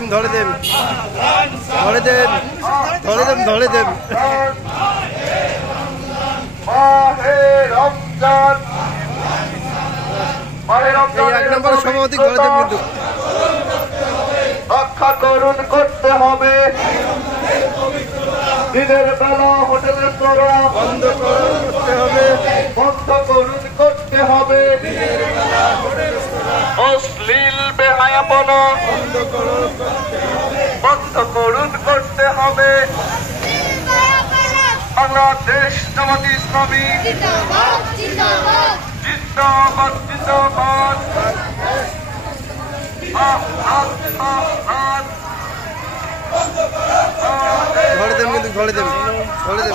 দেন ধরে দেন ধরে দেন ধরে দেন ধরে দেন এই 1 নম্বর সভাপতি ধরে দেন কিন্তু রক্ষা করুন করতে হবে দিনের বেলা হোটেলের তোরা বন্ধ করতে হবে বন্ধ করুন করতে হবে অশ্লীল বেহায়াপনা বন্ধ করুন করতে হবে বাংলাদেশ জামাত ইসলামী জিন্দাবাদ জিন্দাবাদ ধরে দেন কিন্তু ধরে দেন ধরে দেন